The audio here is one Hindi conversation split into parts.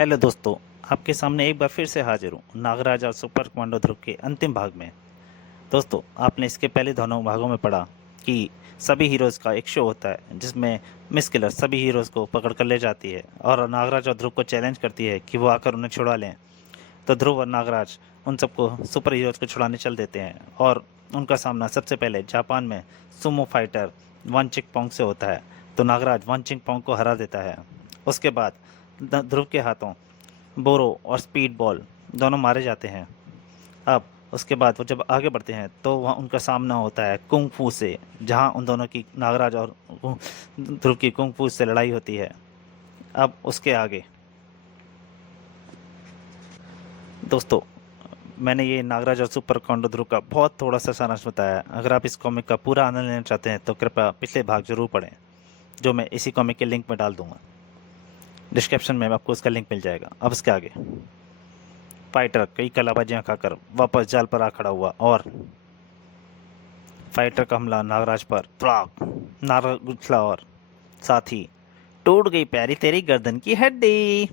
हेलो दोस्तों, आपके सामने एक बार फिर से हाजिर हूँ नागराज और सुपर कमांडो ध्रुव के अंतिम भाग में। दोस्तों, आपने इसके पहले दोनों भागों में पढ़ा कि सभी हीरोज़ का एक शो होता है जिसमें मिस किलर सभी हीरोज़ को पकड़ कर ले जाती है और नागराज और ध्रुव को चैलेंज करती है कि वो आकर उन्हें छुड़ा लें। तो ध्रुव और नागराज उन सबको सुपर हीरोज़ को छुड़ाने चल देते हैं और उनका सामना सबसे पहले जापान में सुमो फाइटर वन चिक पोंग से होता है। तो नागराज वन चिक पोंग को हरा देता है। उसके बाद ध्रुव के हाथों बोरो और स्पीड बॉल दोनों मारे जाते हैं। अब उसके बाद वो जब आगे बढ़ते हैं तो वहाँ उनका सामना होता है कुंग फू से, जहाँ उन दोनों की नागराज और ध्रुव की कुंग फू से लड़ाई होती है। अब उसके आगे दोस्तों, मैंने ये नागराज और सुपर कमांडो ध्रुव का बहुत थोड़ा सा सारांश बताया। अगर आप इस कॉमिक का पूरा आनंद लेना चाहते हैं तो कृपया पिछले भाग जरूर पढ़ें, जो मैं इसी कॉमिक के लिंक में डाल दूंगा। डिस्क्रिप्शन में आपको उसका लिंक मिल जाएगा। अब उसके आगे फाइटर कई कलाबाजियां खाकर वापस जाल पर आ खड़ा हुआ और फाइटर का हमला नागराज पर त्राक नागराज उछला और साथ ही टूट गई प्यारी तेरी गर्दन की हड्डी।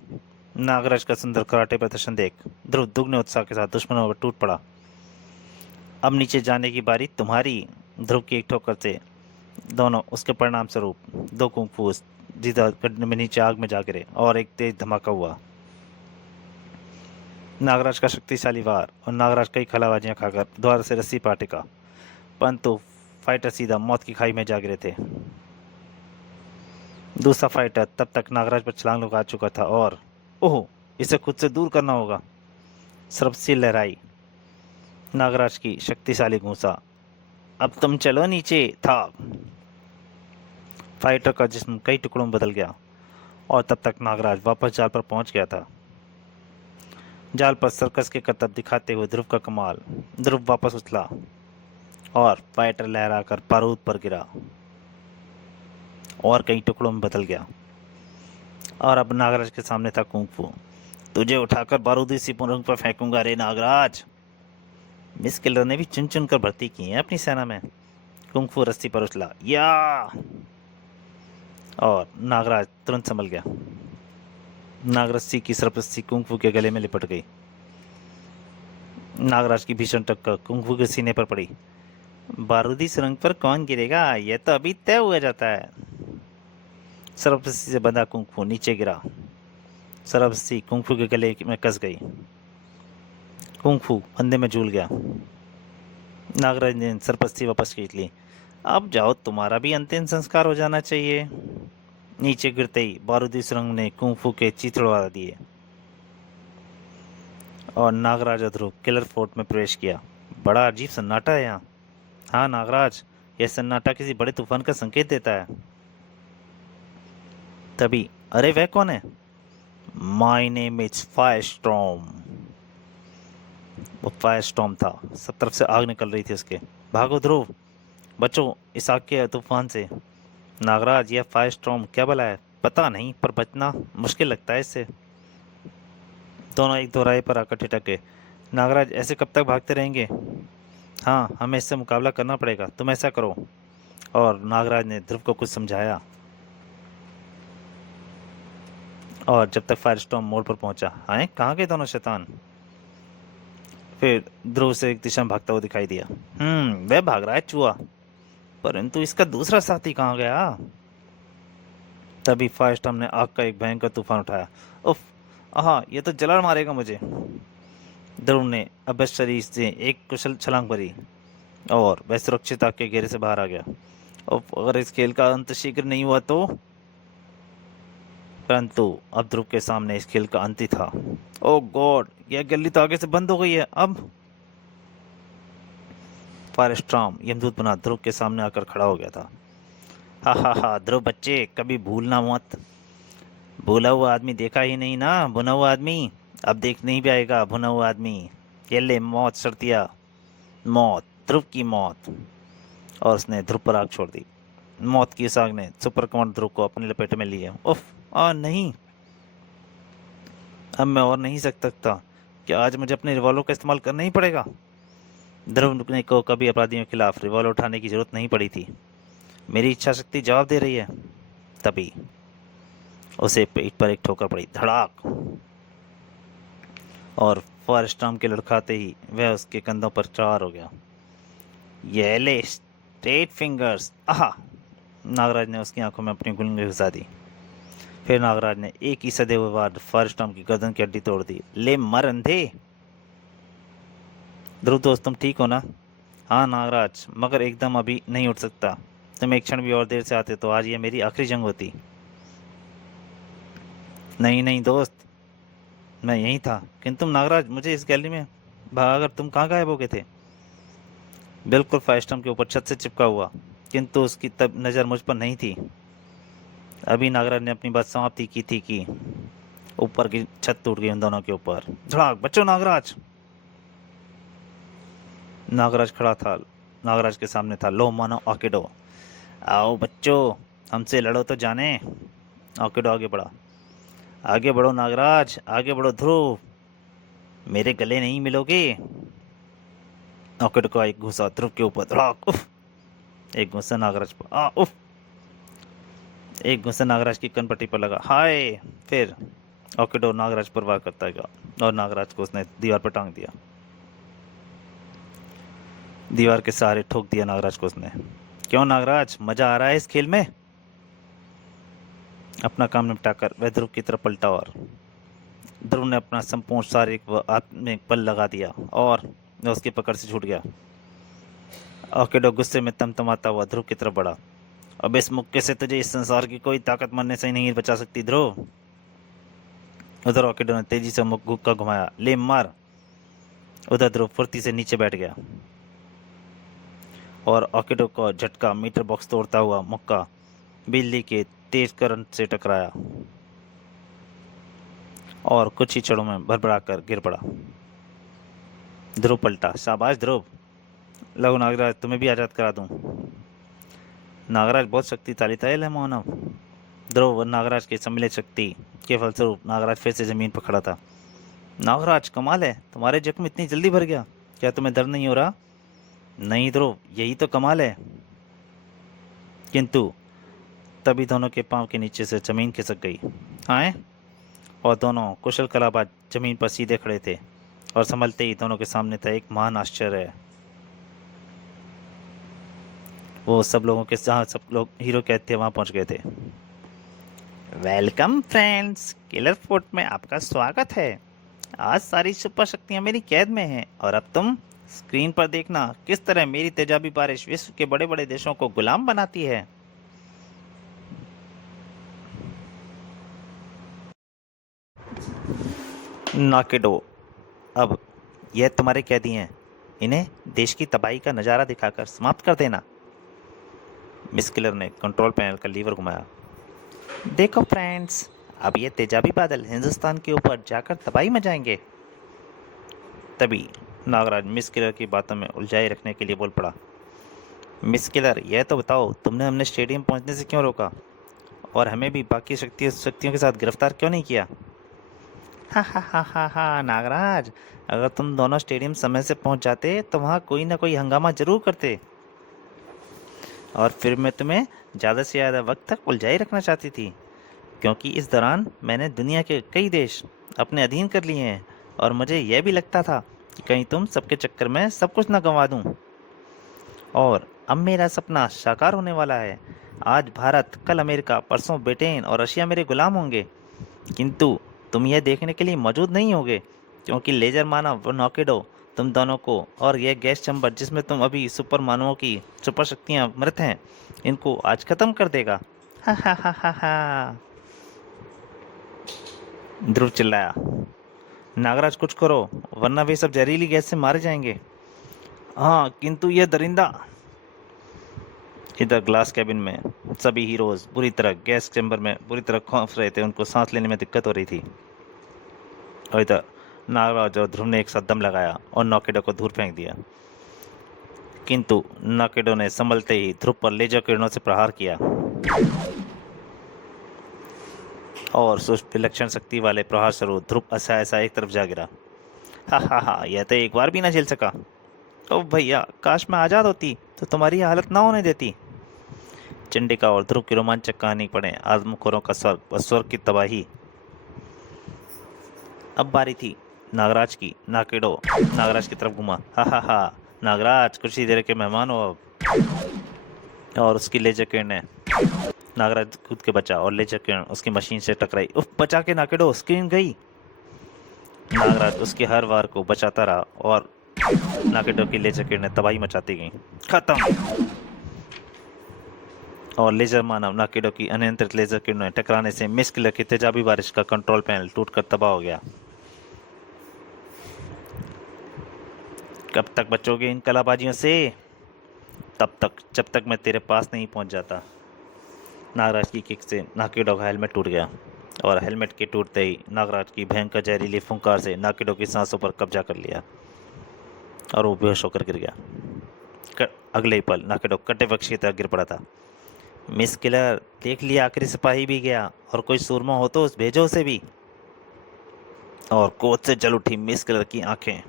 नागराज का सुंदर कराटे प्रदर्शन देख ध्रुव दुगने उत्साह के साथ दुश्मनों पर टूट पड़ा। अब नीचे जाने की बारी तुम्हारी। ध्रुव की एक ठोकर से दोनों उसके परिणाम स्वरूप दो कुंग फू जीता गड्ढे में नीचे आग में जा गिरे और एक तेज धमाका हुआ। नागराज का शक्तिशाली वार और नागराज कई खलाबाजियां खाकर द्वार से रस्सी पर टिका, परंतु फाइटर सीधा मौत की खाई में जा गिरे थे। दूसरा फाइटर तब तक नागराज पर छलांग लगा चुका था और ओह, इसे खुद से दूर करना होगा। सरपसी लहराई नागराज की शक्तिशाली घूंसा। अब तुम चलो नीचे था। फाइटर का जिस्म कई टुकड़ों में बदल गया और तब तक नागराज वापस जाल पर पहुंच गया था। जाल पर सर्कस के करतब दिखाते हुए ध्रुव का कमाल। ध्रुव वापस उछला और फाइटर लहराकर बारूद पर गिरा और कई टुकड़ों में बदल गया और अब नागराज के सामने था कुंग फू। तुझे उठाकर बारूदी सिपुरंग पर फेंकूंगा रे नागराज। मिस किलर ने भी चुन चुन कर भर्ती की है अपनी सेना में। कुंग फू रस्सी पर उछला या और नागराज तुरंत संभल गया। नागरस्सी की सरपस्सी कुंग फू के गले में लिपट गई। नागराज की भीषण टक्कर कुंग फू के सीने पर पड़ी। बारूदी सुरंग पर कौन गिरेगा यह तो अभी तय हुआ जाता है। सरपस्सी से बंधा कुंग फू नीचे गिरा। सरपस्सी कुंग फू के गले में कस गई। कुंग फू फंदे में झूल गया। नागराज ने सरपस्सी वापस खींच ली। अब जाओ, तुम्हारा भी अंतिम संस्कार हो जाना चाहिए। नीचे गिरते ही बारूदी सुरंग ने कुंग फू के चीथड़ उड़ा दिए और नागराज और ध्रुव किलर फोर्ट में प्रवेश किया। बड़ा अजीब सन्नाटा है यहाँ। हाँ नागराज, यह सन्नाटा किसी बड़े तूफान का संकेत देता है। तभी अरे वह कौन है? My name is Firestorm. वो फायरस्टॉर्म था। सब तरफ से आग निकल रही थी उसके। भागो ध्रुव, बचो इस आग के तूफान से। नागराज, यह फायरस्टॉर्म क्या भला है? पता नहीं, पर बचना मुश्किल लगता है इससे। दोनों एक दोराहे पर आकर ठिठक गए। नागराज, ऐसे कब तक भागते रहेंगे? हाँ, हमें इससे मुकाबला करना पड़ेगा। तुम ऐसा करो। और नागराज ने ध्रुव को कुछ समझाया और जब तक फायरस्टॉर्म मोड़ पर पहुंचा। आए, कहाँ गए दोनों शैतान? फिर ध्रुव से एक दिशा में भागता हुआ दिखाई दिया। वह भाग रहा है चूहा, परंतु इसका दूसरा साथी कहाँ गया? तभी फायरस्टॉर्म ने आग का एक भयंकर तूफान उठाया। उफ, आहा, ये तो जला मारेगा मुझे। ध्रुव ने अभ्यस्त शरीर से एक कुशल छलांग भरी और वह सुरक्षित आग के घेरे से बाहर आ गया। अगर इस खेल का अंत शीघ्र नहीं हुआ तो? परंतु अब ध्रुव के सामने इस खेल का अंत ही था। ओह गॉड, यह गली तो आगे से बंद हो गई है। अब फायरस्टॉर्म यमदूत बना ध्रुव के सामने आकर खड़ा हो गया था। हा हा हा, ध्रुव बच्चे, कभी भूलना मत। भूला हुआ आदमी देखा ही नहीं ना, भुना हुआ आदमी अब देख नहीं पाएगा। भुना हुआ आदमी, ये ले मौत शर्तिया, मौत, ध्रुव की मौत। और उसने ध्रुव पर आग छोड़ दी। मौत की इस आग ने सुपर कमांडो ध्रुव को अपने लपेटे में लिया। उफ, नहीं, अब मैं और नहीं सकता। क्या आज मुझे अपने रिवॉल्वर का इस्तेमाल करना ही पड़ेगा? ध्रुव ने को कभी अपराधियों के खिलाफ रिवॉल्वर उठाने की जरूरत नहीं पड़ी थी। मेरी इच्छा शक्ति जवाब दे रही है। तभी उसे पीठ पर एक ठोकर पड़ी। धड़ाक। और फायरस्टॉर्म के लड़खाते ही वह उसके कंधों पर चार हो गया। ये ले स्ट्रेट फिंगर्स, आहा! नागराज ने उसकी आंखों में अपनी उंगली घुसा दी। फिर नागराज ने एक ही सदे हुए वार फायरस्टॉर्म की गर्दन की हड्डी तोड़ दी। ले मर अंधे! ध्रुव दोस्त, तुम ठीक हो ना? हाँ नागराज, मगर एकदम अभी नहीं उठ सकता। तुम एक क्षण भी और देर से आते तो आज ये मेरी आखिरी जंग होती। नहीं नहीं दोस्त, मैं यहीं था। किंतु नागराज, मुझे इस गैलरी में भागकर तुम कहाँ गायब हो गए थे? बिल्कुल फायरस्टॉर्म के ऊपर छत से चिपका हुआ, किंतु उसकी तब नज़र मुझ पर नहीं थी। अभी नागराज ने अपनी बात समाप्ति की थी कि ऊपर की छत टूट गई उन दोनों के ऊपर। धड़ाक! बच्चों, नागराज! नागराज खड़ा था। नागराज के सामने था लो मानो आकिडो। आओ बच्चों, हमसे लड़ो तो जाने। आकिडो आगे बढ़ा। आगे बढ़ो नागराज, आगे बढ़ो ध्रुव, मेरे गले नहीं मिलोगे। आकिडो का एक घुसा ध्रुव के ऊपर, धड़ाक! उफ! एक घुसा नागराज पर, उफ! एक घुसा नागराज की कनपट्टी पर लगा, हाय! फिर आकिडो नागराज पर वार करता गया और नागराज को उसने दीवार पर टांग दिया। दीवार के सहारे ठोक दिया नागराज को उसने। क्यों नागराज, मजा आ रहा है इस खेल में? अपना काम निपटाकर वह ध्रुव की तरफ पलटा और ध्रुव ने अपना संपूर्ण शारीरिक व आत्मिक बल लगा दिया और वह उसकी पकड़ से छूट गया। आकिडो गुस्से में तमतमाता हुआ ध्रुव की तरफ बढ़ा। अब इस मुक्के से तुझे इस संसार की कोई ताकत मरने से नहीं बचा सकती ध्रुव। उधर आकिडो ने तेजी से मुक्का घुमाया। ले मार! उधर ध्रुव फुर्ती से नीचे बैठ गया और आकिडो का झटका मीटर बॉक्स तोड़ता हुआ मुक्का बिजली के तेज करंट से टकराया और कुछ ही क्षणों में भरभराकर गिर पड़ा। ध्रुव पलटा। शाबाश ध्रुव! लो नागराज, तुम्हें भी आज़ाद करा दूं। नागराज बहुत शक्तिशाली था यह मानव। ध्रुव और नागराज की सम्मिलित शक्ति के फलस्वरूप नागराज फिर से जमीन पर खड़ा था। नागराज, कमाल है, तुम्हारे जख्म इतनी जल्दी भर गया। क्या तुम्हें दर्द नहीं हो रहा? नहीं ध्रुव, यही तो कमाल है। किंतु तभी दोनों के पांव के नीचे से जमीन खिसक गई। आए, और दोनों कुशल कलाबाज जमीन पर सीधे खड़े थे और संभलते ही दोनों के सामने था एक महान आश्चर्य। वो सब लोगों के जहाँ सब लोग हीरो कहते थे वहाँ पहुँच गए थे। वेलकम फ्रेंड्स, किलर फोर्ट में आपका स्वागत है। आज सारी सुपर शक्तियाँ मेरी कैद में हैं और अब तुम स्क्रीन पर देखना किस तरह मेरी तेजाबी बारिश विश्व के बड़े बड़े देशों को गुलाम बनाती है। नाकेडो, अब यह तुम्हारे कैदी हैं, इन्हें देश की तबाही का नज़ारा दिखाकर समाप्त कर देना। मिस किलर ने कंट्रोल पैनल का लीवर घुमाया। देखो फ्रेंड्स, अब ये तेजाबी बादल हिंदुस्तान के ऊपर जाकर तबाही मचाएंगे। तभी नागराज मिस किलर की बातों में उलझाए रखने के लिए बोल पड़ा। मिस किलर, यह तो बताओ, तुमने हमने स्टेडियम पहुंचने से क्यों रोका और हमें भी बाकी शक्तियों के साथ गिरफ्तार क्यों नहीं किया? हा हा हा हा हा नागराज, अगर तुम दोनों स्टेडियम समय से पहुंच जाते तो वहाँ कोई ना कोई हंगामा जरूर करते और फिर मैं तुम्हें ज़्यादा से ज़्यादा वक्त तक उलझाए रखना चाहती थी, क्योंकि इस दौरान मैंने दुनिया के कई देश अपने अधीन कर लिए हैं और मुझे यह भी लगता था कि कहीं तुम सबके चक्कर में सब कुछ ना गंवा दूं। और अब मेरा सपना साकार होने वाला है। आज भारत, कल अमेरिका, परसों ब्रिटेन और रशिया मेरे गुलाम होंगे, किंतु तुम यह देखने के लिए मौजूद नहीं होगे, क्योंकि लेजर मानव व नॉकेडो तुम दोनों को और यह गैस चैम्बर जिसमें तुम अभी सुपर मानवों की सुपर शक्तियाँ मृत हैं, इनको आज खत्म कर देगा। हा हा हा हा हा। ध्रुव चिल्लाया। नागराज, कुछ करो वरना वे सब जहरीली गैस से मारे जाएंगे। हाँ, किंतु यह दरिंदा। इधर ग्लास कैबिन में सभी हीरोज बुरी तरह गैस चैम्बर में बुरी तरह खौफ रहे थे, उनको सांस लेने में दिक्कत हो रही थी। और इधर नागराज और ध्रुव ने एक साथ दम लगाया और नॉकेडो को दूर फेंक दिया, किंतु नॉकेडो ने संभलते ही ध्रुव पर लेजर किरणों से प्रहार किया और विलक्षण शक्ति वाले प्रहार स्वरूप ध्रुव ऐसा एक तरफ जा गिरा। हा हा हा, यह तो एक बार भी ना झेल सका। ओ भैया, काश मैं आज़ाद होती तो तुम्हारी हालत ना होने देती। चंडिका और ध्रुव की रोमांचक कहानी पढ़ें। आदमखोरों का स्वर्ग व स्वर्ग की तबाही। अब बारी थी नागराज की नाकेडो नागराज की तरफ घुमा। हा हा हा, नागराज कुछ ही देर के मेहमान हो अब। और उसकी लेजर किरणें, नागराज कूद के बचा और लेजर किरण उसकी मशीन से टकराई। उफ, बचा के नाकेडो, स्क्रीन गई। नागराज उसके हर वार को बचाता रहा और नाकेडो की लेजर किरणें तबाही मचाती गईं। खत्म। और लेजर मानव नाकेडो की अनियंत्रित लेजर किरणें टकराने से मिस किलर की तेजाबी बारिश का कंट्रोल पैनल टूटकर तबाह हो गया। कब तक बचोगे इन कलाबाजियों से? तब तक जब तक मैं तेरे पास नहीं पहुंच जाता। नागराज की किक से नाकेडो का हेलमेट टूट गया और हेलमेट के टूटते ही नागराज की भयंकर जहरीली फुंकार से नाकेडो की सांसों पर कब्जा कर लिया और वो बेहोश होकर गिर गया। अगले ही पल नाकेडो कटे वृक्ष की तरह गिर पड़ा था। मिस किलर, देख लिया, आखिरी सिपाही भी गया और कोई सूरमा हो तो भेजो उसे भी। और क्रोध से जल उठी मिस किलर की आंखें।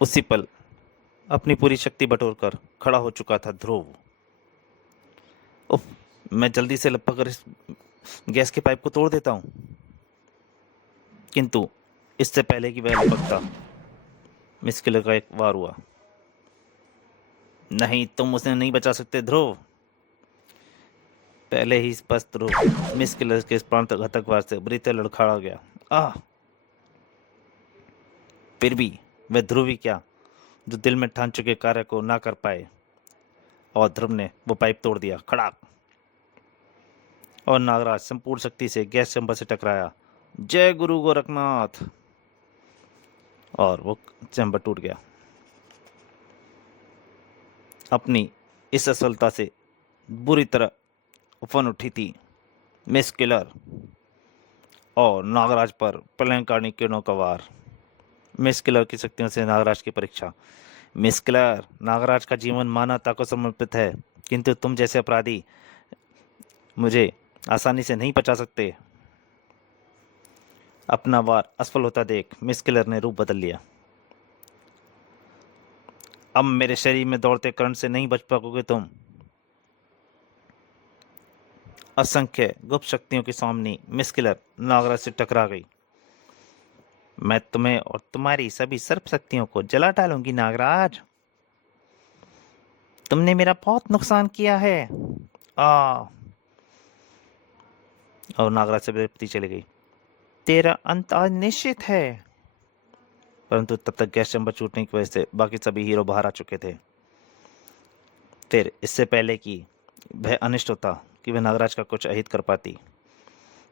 उसी पल अपनी पूरी शक्ति बटोरकर खड़ा हो चुका था ध्रुव। उफ, मैं जल्दी से लपक कर इस गैस के पाइप को तोड़ देता हूं, किंतु इससे पहले कि वह लपकता, मिस किलर का एक वार हुआ। नहीं, तुम उसे नहीं बचा सकते ध्रुव। पहले ही स्पष्ट ध्रुव मिस किलर के प्रांत घातक वार से बुरी तरह लड़खड़ा गया। आह! फिर भी वह ध्रुव ही क्या, जो दिल में ठान चुके कार्य को ना कर पाए। और ध्रुव ने वो पाइप तोड़ दिया, खड़ाक। और नागराज संपूर्ण शक्ति से गैस चैम्बर से टकराया। जय गुरु गोरखनाथ। और वो चैम्बर टूट गया। अपनी इस असफलता से बुरी तरह उफन उठी थी मिस किलर और नागराज पर प्रलयंकारिणी किरणों का वार। मिस किलर की शक्तियों से नागराज की परीक्षा। मिस किलर, नागराज का जीवन मानवता को समर्पित है, किंतु तुम जैसे अपराधी मुझे आसानी से नहीं बचा सकते। अपना वार असफल होता देख मिस किलर ने रूप बदल लिया। अब मेरे शरीर में दौड़ते करंट से नहीं बच पाओगे तुम। असंख्य गुप्त शक्तियों के सामने मिस किलर नागराज से टकरा गई। मैं तुम्हें और तुम्हारी सभी सर्प शक्तियों को जला डालूंगी नागराज। तुमने मेरा बहुत नुकसान किया है। आ और नागराज से विरक्ति चली गई। तेरा अंत आज निश्चित है। परंतु तब तक गैस चैम्बर छूटने की वजह से बाकी सभी हीरो बाहर आ चुके थे। फिर इससे पहले कि वह अनिष्ट होता कि वह नागराज का कुछ अहित कर पाती।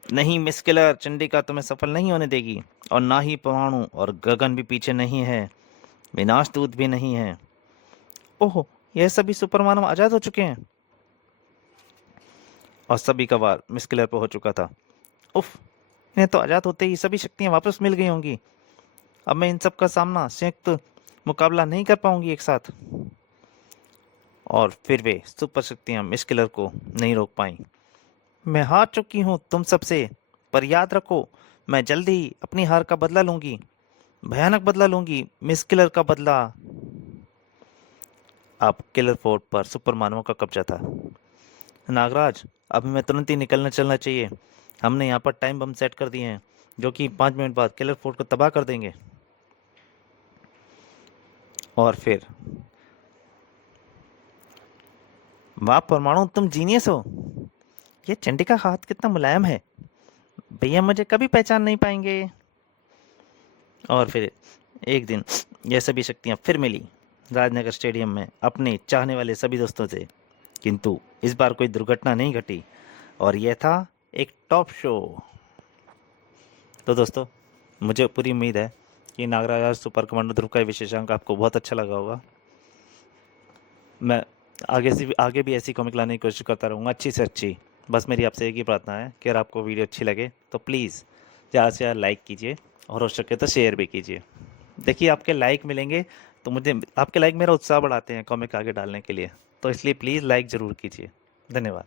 नहीं मिस किलर, चंडिका तुम्हें सफल नहीं होने देगी, और ना ही परमाणु और गगन भी पीछे नहीं है, विनाश दूत भी नहीं है। ओह, यह सभी सुपर मानव आजाद हो चुके हैं। और सभी का वार मिस किलर पर हो चुका था। उफ, इन्हें तो आजाद होते ही सभी शक्तियां वापस मिल गई होंगी। अब मैं इन सब का सामना संयुक्त मुकाबला नहीं कर पाऊंगी एक साथ। और फिर वे सुपर शक्तियां मिस किलर को नहीं रोक पाई। मैं हार चुकी हूं तुम सबसे, पर याद रखो, मैं जल्दी ही अपनी हार का बदला लूंगी, भयानक बदला लूंगी, मिस किलर का बदला। अब किलर फोर्ट पर सुपर मानवों का कब्जा था। नागराज, अभी मैं तुरंत ही निकलना चलना चाहिए। हमने यहाँ पर टाइम बम सेट कर दिए हैं, जो कि 5 मिनट बाद किलर फोर्ट को तबाह कर देंगे। और फिर, वाह परमाणु, तुम जीनियस हो। ये चंडिका का हाथ कितना मुलायम है, भैया मुझे कभी पहचान नहीं पाएंगे। और फिर एक दिन यह सभी शक्तियां फिर मिली राजनगर स्टेडियम में अपने चाहने वाले सभी दोस्तों से, किंतु इस बार कोई दुर्घटना नहीं घटी और यह था एक टॉप शो। तो दोस्तों, मुझे पूरी उम्मीद है कि नागराज सुपर कमांडो ध्रुव का विशेषांक आपको बहुत अच्छा लगा होगा। मैं आगे भी ऐसी कॉमिक लाने की कोशिश करता रहूँगा, अच्छी से अच्छी। बस मेरी आपसे एक ही प्रार्थना है कि अगर आपको वीडियो अच्छी लगे तो प्लीज़ ज़्यादा से ज़्यादा लाइक कीजिए और हो सके तो शेयर भी कीजिए। देखिए, आपके लाइक मिलेंगे तो मुझे, आपके लाइक मेरा उत्साह बढ़ाते हैं कॉमिक आगे डालने के लिए, तो इसलिए प्लीज़ लाइक ज़रूर कीजिए। धन्यवाद।